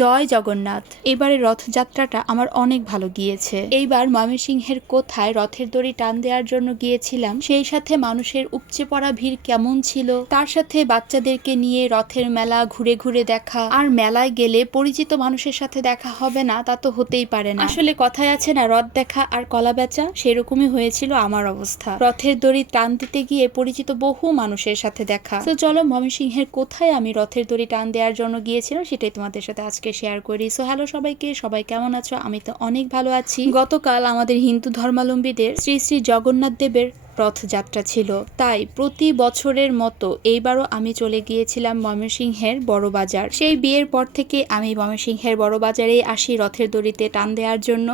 জয় জগন্নাথ। এবারে রথযাত্রাটা আমার অনেক ভালো গিয়েছে। এইবার ময়মনসিংহের কোথায় রথের দড়ি টান দেওয়ার জন্য গিয়েছিলাম, সেই সাথে মানুষের উপচে পড়া ভিড় কেমন ছিল, তার সাথে বাচ্চাদেরকে নিয়ে রথের মেলা ঘুরে ঘুরে দেখা। আর মেলায় গেলে পরিচিত মানুষের সাথে দেখা হবে না তা তো হতেই পারে না। আসলে কথায় আছে না, রথ দেখা আর কলা বেচা, সেরকমই হয়েছিল আমার অবস্থা। রথের দড়ি টান দিতে গিয়ে পরিচিত বহু মানুষের সাথে দেখা। তো চলো ময়মনসিংহের কোথায় আমি রথের দড়ি টান দেওয়ার জন্য গিয়েছিলাম সেটাই তোমাদের সাথে আজকে শেয়ার করি। সো হ্যালো সবাইকে, সবাই কেমন আছো? আমি তো অনেক ভালো আছি। গতকাল আমাদের হিন্দু ধর্মাবলম্বীদের শ্রী শ্রী জগন্নাথ দেবের রথযাত্রা ছিল, তাই প্রতি বছরের মতো এইবারও আমি চলে গিয়েছিলাম ময়মনসিংহের বড় বাজার। সেই বিয়ের পর থেকে আমি ময়মনসিংহের বড় বাজারেই আসি রথের দড়িতে টান দেওয়ার জন্য।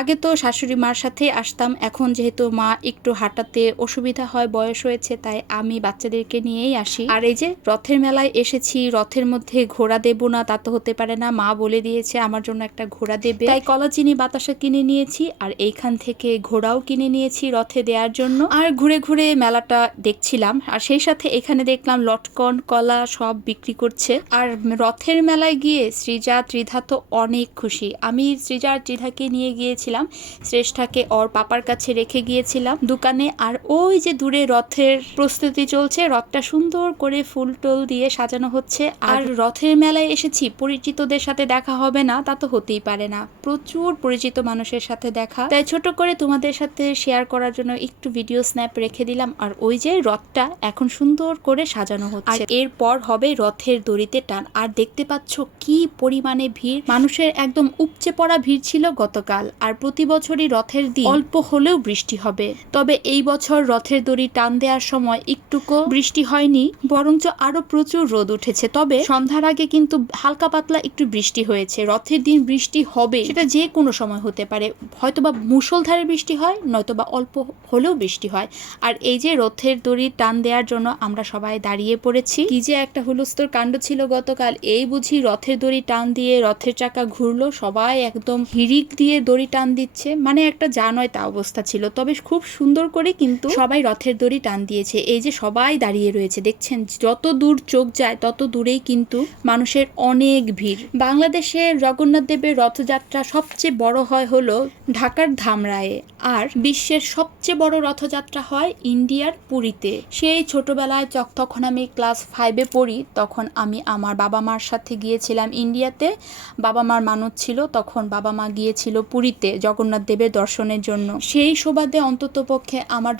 আগে তো শাশুড়ি মার সাথে আসতাম, এখন যেহেতু মা একটু হাঁটাতে অসুবিধা হয়, বয়স হয়েছে, তাই আমি বাচ্চাদেরকে নিয়েই আসি। আর এই যে রথের মেলায় এসেছি, রথের মধ্যে ঘোড়া দেবো না তা তো হতে পারে না, মা বলে দিয়েছে আমার জন্য একটা ঘোড়া দেবে, তাই কলা চিনি বাতাসা কিনে নিয়েছি আর এইখান থেকে ঘোড়াও কিনে নিয়েছি রথে দেওয়ার জন্য। আর ঘুরে ঘুরে মেলাটা দেখছিলাম, আর সেই সাথে এখানে দেখলাম লটকন কলা সব বিক্রি করছে। আর রথের মেলায় গিয়ে সৃজা ত্রিধা তো অনেক খুশি। আমি সৃজা আর ত্রিধাকে নিয়ে গিয়েছিলাম, শ্রেষ্ঠাকে ওর পাপার কাছে রেখে গিয়েছিলাম দোকানে। আর ওই যে দূরে রথের প্রস্তুতি চলছে, রথটা সুন্দর করে ফুল টুল দিয়ে সাজানো হচ্ছে। আর রথের মেলায় এসেছি, পরিচিতদের সাথে দেখা হবে না তা তো হতেই পারে না, প্রচুর পরিচিত মানুষের সাথে দেখা, তাই ছোট করে তোমাদের সাথে শেয়ার করার জন্য একটু ভিডিও স্ন্যাপ রেখে দিলাম। আর ওই যে রথটা এখন সুন্দর করে সাজানো হচ্ছে, আর এরপর হবে রথের দড়িতে টান। আর দেখতে পাচ্ছ কি পরিমাণে ভিড়, মানুষের একদম উপচে পড়া ভিড় ছিল গতকাল। আর প্রতি বছরই রথের দিন অল্প হলেও বৃষ্টি হবে, তবে এই বছর রথের দড়ি টান দেওয়ার সময় একটুকু বৃষ্টি হয়নি, বরঞ্চ আরো প্রচুর রোদ উঠেছে। তবে সন্ধ্যার আগে কিন্তু হালকা পাতলা একটু বৃষ্টি হয়েছে। রথের দিন বৃষ্টি হবে, সেটা যে কোনো সময় হতে পারে, হয়তোবা মুষলধারে বৃষ্টি হয়, নয়তোবা অল্প হলেও বৃষ্টি হয়। আর এই যে রথের দড়ি টান দেওয়ার জন্য আমরা সবাই দাঁড়িয়ে পড়েছি। কি যে একটা হুলস্থুল কাণ্ড ছিল গতকাল, এই বুঝি রথের দড়ি টান দিয়ে রথের চাকা ঘুরলো, সবাই একদম হিড়িক দিয়ে দড়ি টান দিচ্ছে, মানে একটা যা নয় তা অবস্থা ছিল। তবে খুব সুন্দর করে কিন্তু সবাই রথের দড়ি টান দিয়েছে। এই যে সবাই দাঁড়িয়ে রয়েছে, দেখছেন যত দূর চোখ যায় তত দূরেই কিন্তু মানুষের অনেক ভিড়। বাংলাদেশের জগন্নাথ দেবের রথযাত্রা সবচেয়ে বড় হয় হলো ঢাকার ধামরায়ে, আর বিশ্বের সবচেয়ে বড় রথযাত্রা হয় ইন্ডিয়ার পুরীতে। সেই ছোটবেলায় তখন আমি ক্লাস 5-এ পড়ি, তখন আমি আমার বাবা মার সাথে গিয়েছিলাম ইন্ডিয়াতে। বাবা মার মানত ছিল, তখন বাবা মা গিয়েছিল পুরীতে জগন্নাথ দেবের দর্শনের জন্য। সেই সুবাদে অন্তত পক্ষে আমার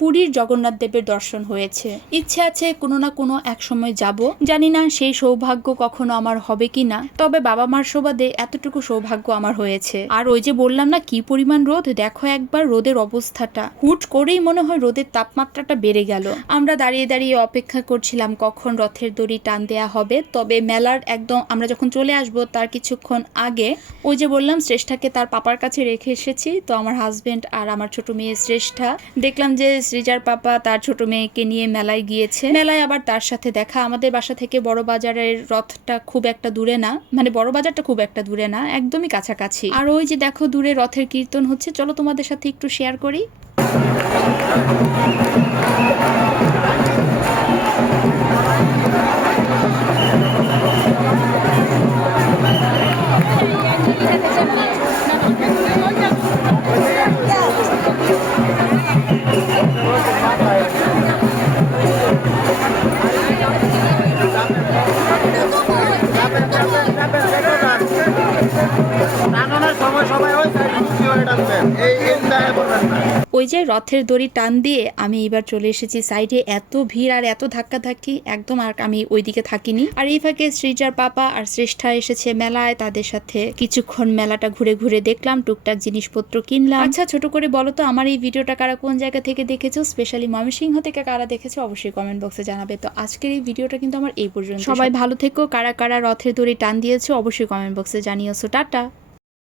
পুরীর জগন্নাথ দেবের দর্শন হয়েছে। ইচ্ছে আছে কোনো না কোনো এক সময় যাব, জানি না সেই সৌভাগ্য কখনো আমার হবে কি না, তবে বাবা মার সুবাদে এতটুকু সৌভাগ্য আমার হয়েছে। আর ওই যে বললাম না কি পরিমাণ রোদ, দেখো একবার রোদের অবস্থাটা, হুট করেই মনে হয় রোদের তাপমাত্রাটা বেড়ে গেল। আমরা দাঁড়িয়ে দাঁড়িয়ে অপেক্ষা করছিলাম কখন রথের দড়ি টান দেয়া হবে। তবে মেলার একদম আমরা যখন চলে আসব তার কিছুক্ষণ আগে ওই যে বললাম শ্রেষ্ঠাকে তার পাপার কাছে রেখে এসেছি। তো আমার হাজবেন্ড আর আমার ছোট মেয়ে শ্রেষ্ঠা, দেখলাম যে সৃজার পাপা তার ছোট মেয়েকে নিয়ে মেলায় গিয়েছে। মেলায় আবার তার সাথে দেখা। আমাদের বাসা থেকে বড় বাজারের রথটা খুব একটা দূরে না, মানে বড় বাজারটা খুব একটা দূরে না, একদমই কাছাকাছি। আর ওই যে দেখো দূরে রথের কীর্তন হচ্ছে, চলো তোমাদের সাথে একটু শেয়ার করি। ওই যে রথের দড়ি টান দিয়ে আমি এবার চলে এসেছি সাইডে। এত ভিড় আর এত ধাক্কাধাক্কি, একদম আর আমি ওইদিকে থাকিনি। আর এই ফাঁকে সৃজার পাপা আর শ্রেষ্ঠা এসেছে মেলায়, তাদের সাথে কিছুক্ষণ মেলাটা ঘুরে ঘুরে দেখলাম, টুকটাক জিনিসপত্র কিনলাম। আচ্ছা ছোট করে বলো তো আমার এই ভিডিওটা কারা কোন জায়গা থেকে দেখেছো, স্পেশালি ময়মনসিংহ থেকে কারা দেখেছো অবশ্যই কমেন্ট বক্সে জানাবে। তো আজকের এই ভিডিওটা কিন্তু আমার এই পর্যন্ত। সবাই ভালো থেকো, কারা কারা রথের দড়ি টান দিয়েছো অবশ্যই কমেন্ট বক্সে জানিয়েছো। টাটা।